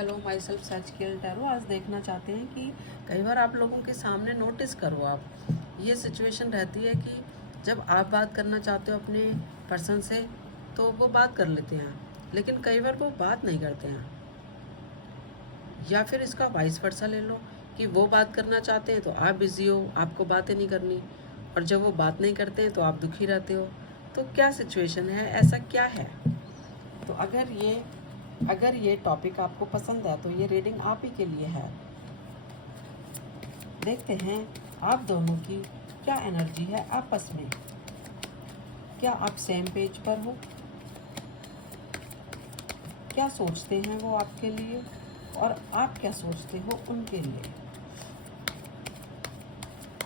Hello, माई सेल्फ सचकिल टैरो। आज देखना चाहते हैं कि कई बार आप लोगों के सामने नोटिस करो आप, ये सिचुएशन रहती है कि जब आप बात करना चाहते हो अपने पर्सन से तो वो बात कर लेते हैं, लेकिन कई बार वो बात नहीं करते हैं। या फिर इसका वाइस वर्सा ले लो कि वो बात करना चाहते हैं तो आप बिज़ी हो, आपको बातें नहीं करनी, और जब वो बात नहीं करते हैं तो आप दुखी रहते हो। तो क्या सिचुएशन है, ऐसा क्या है? तो अगर ये टॉपिक आपको पसंद है तो ये रीडिंग आप ही के लिए है। देखते हैं आप दोनों की क्या एनर्जी है आपस में। क्या आप सेम पेज पर हो? क्या सोचते हैं वो आपके लिए और आप क्या सोचते हो उनके लिए?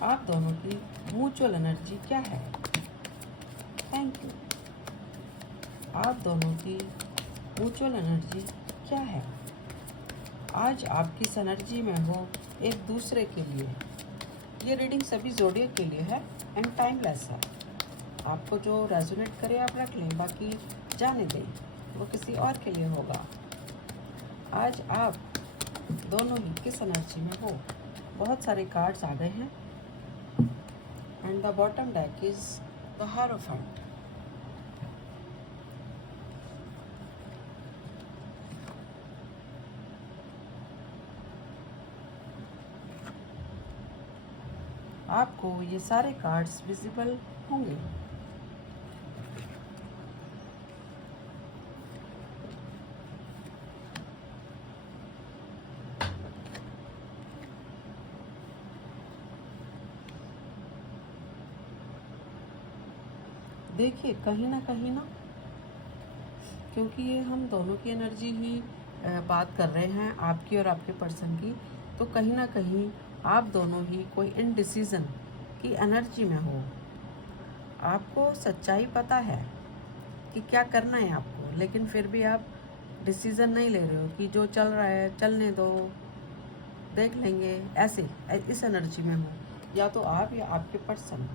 आप दोनों की म्यूचुअल एनर्जी क्या है? Thank you. आप दोनों की म्यूचुअल एनर्जी क्या है? आज आप किस एनर्जी में हो एक दूसरे के लिए? ये रीडिंग सभी ज़ोडिएक के लिए है एंड टाइमलेस है। आपको जो रेजोनेट करे आप रख लें, बाकी जाने दें, वो किसी और के लिए होगा। आज आप दोनों ही किस एनर्जी में हो? बहुत सारे कार्ड्स आ गए हैं and the bottom deck is the hierophant. आपको ये सारे कार्ड्स विजिबल होंगे। देखिए कहीं ना क्योंकि ये हम दोनों की एनर्जी ही बात कर रहे हैं, आपकी और आपके पर्सन की, तो कहीं ना कहीं आप दोनों ही कोई इनडिसीजन की एनर्जी में हो। आपको सच्चाई पता है कि क्या करना है आपको, लेकिन फिर भी आप डिसीज़न नहीं ले रहे हो कि जो चल रहा है चलने दो, देख लेंगे, ऐसे इस एनर्जी में हो। या तो आप या आपके पर्सन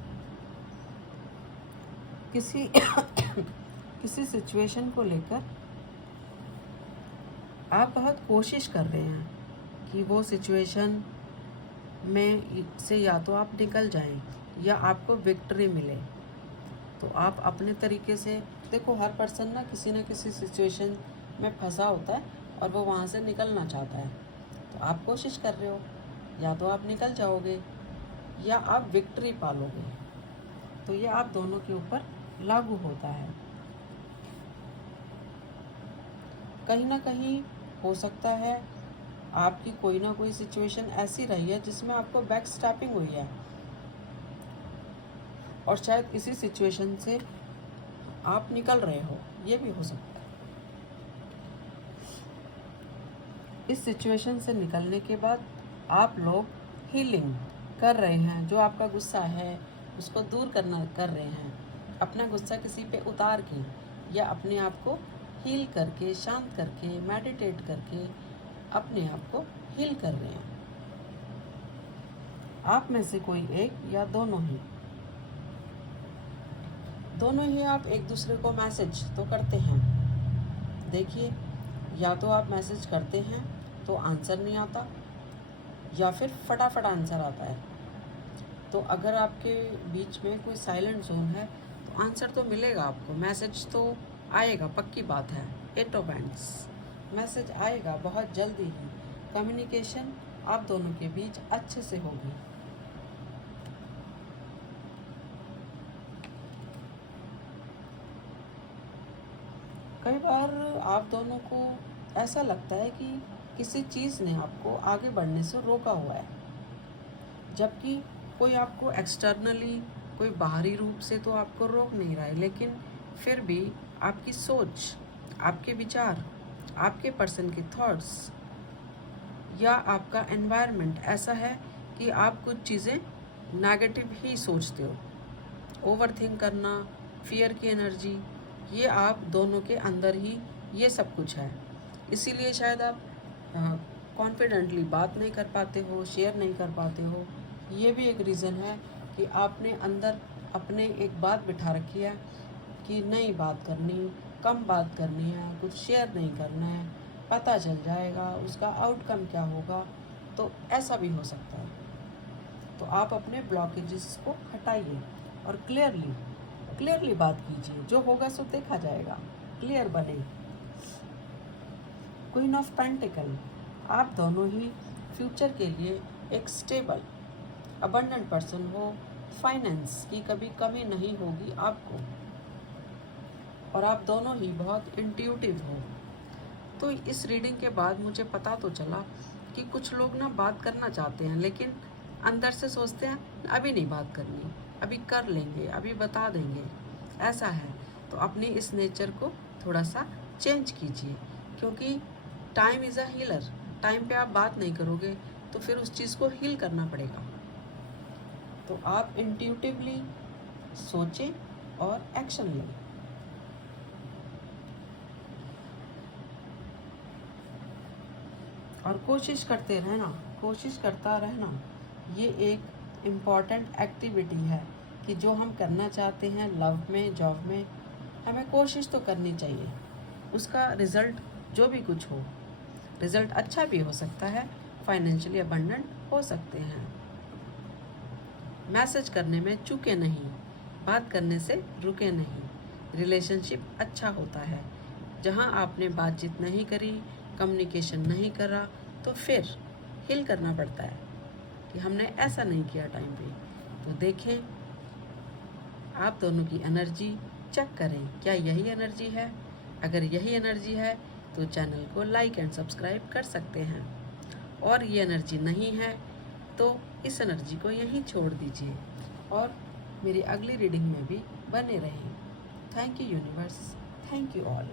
किसी किसी सिचुएशन को लेकर आप बहुत कोशिश कर रहे हैं कि वो सिचुएशन में से या तो आप निकल जाएं या आपको विक्ट्री मिले। तो आप अपने तरीके से देखो, हर पर्सन ना किसी सिचुएशन में फंसा होता है और वो वहाँ से निकलना चाहता है। तो आप कोशिश कर रहे हो, या तो आप निकल जाओगे या आप विक्ट्री पालोगे। तो ये आप दोनों के ऊपर लागू होता है। कहीं ना कहीं हो सकता है आपकी कोई ना कोई सिचुएशन ऐसी रही है जिसमें आपको बैक स्टैपिंग हुई है, और शायद इसी सिचुएशन से आप निकल रहे हो, ये भी हो सकता है। इस सिचुएशन से निकलने के बाद आप लोग हीलिंग कर रहे हैं, जो आपका गुस्सा है उसको दूर कर रहे हैं। अपना गुस्सा किसी पे उतार के या अपने आप को हील करके, शांत करके, मेडिटेट करके अपने आप को हील कर रहे हैं। आप में से कोई एक या दोनों ही आप एक दूसरे को मैसेज तो करते हैं। देखिए, या तो आप मैसेज करते हैं तो आंसर नहीं आता, या फिर फटाफट आंसर आता है। तो अगर आपके बीच में कोई साइलेंट जोन है तो आंसर तो मिलेगा आपको, मैसेज तो आएगा, पक्की बात है। 8 ऑफ हैंड्स, मैसेज आएगा बहुत जल्दी ही। कम्युनिकेशन आप दोनों के बीच अच्छे से होगी। कई बार आप दोनों को ऐसा लगता है कि किसी चीज़ ने आपको आगे बढ़ने से रोका हुआ है, जबकि कोई आपको एक्सटर्नली, कोई बाहरी रूप से तो आपको रोक नहीं रहा है, लेकिन फिर भी आपकी सोच, आपके विचार, आपके पर्सन के थॉट्स या आपका एनवायरनमेंट ऐसा है कि आप कुछ चीज़ें नेगेटिव ही सोचते हो। ओवर थिंक करना, फियर की एनर्जी, ये आप दोनों के अंदर ही ये सब कुछ है। इसीलिए शायद आप कॉन्फिडेंटली बात नहीं कर पाते हो, शेयर नहीं कर पाते हो। ये भी एक रीज़न है कि आपने अंदर अपने एक बात बिठा रखी है कि नहीं बात करनी, कम बात करनी है, कुछ शेयर नहीं करना है, पता चल जाएगा उसका आउटकम क्या होगा, तो ऐसा भी हो सकता है। तो आप अपने ब्लॉकेजेस को हटाइए और क्लियरली बात कीजिए, जो होगा सो देखा जाएगा, क्लियर बने। क्वीन ऑफ पेंटिकल, आप दोनों ही फ्यूचर के लिए एक स्टेबल अबंडेंट पर्सन हो, फाइनेंस की कभी कमी नहीं होगी आपको, और आप दोनों ही बहुत इंट्यूटिव हो। तो इस रीडिंग के बाद मुझे पता तो चला कि कुछ लोग ना बात करना चाहते हैं, लेकिन अंदर से सोचते हैं अभी नहीं बात करनी, अभी कर लेंगे, अभी बता देंगे, ऐसा है। तो अपनी इस नेचर को थोड़ा सा चेंज कीजिए, क्योंकि time is a healer. Time पे आप बात नहीं करोगे तो फिर उस चीज़ को हील करना पड़ेगा। तो आप इंट्यूटिवली सोचें और एक्शन लें। और कोशिश करता रहना, ये एक इम्पॉर्टेंट एक्टिविटी है कि जो हम करना चाहते हैं लव में, जॉब में, हमें कोशिश तो करनी चाहिए। उसका रिज़ल्ट जो भी कुछ हो, रिज़ल्ट अच्छा भी हो सकता है, फाइनेंशियली अबंडेंट हो सकते हैं। मैसेज करने में चूके नहीं, बात करने से रुके नहीं। रिलेशनशिप अच्छा होता है। जहाँ आपने बातचीत नहीं करी, कम्युनिकेशन नहीं करा, तो फिर हील करना पड़ता है कि हमने ऐसा नहीं किया टाइम पे। तो देखें आप दोनों की एनर्जी, चेक करें क्या यही एनर्जी है। अगर यही एनर्जी है तो चैनल को लाइक एंड सब्सक्राइब कर सकते हैं, और ये एनर्जी नहीं है तो इस एनर्जी को यहीं छोड़ दीजिए और मेरी अगली रीडिंग में भी बने रहें। Thank you universe, thank you all.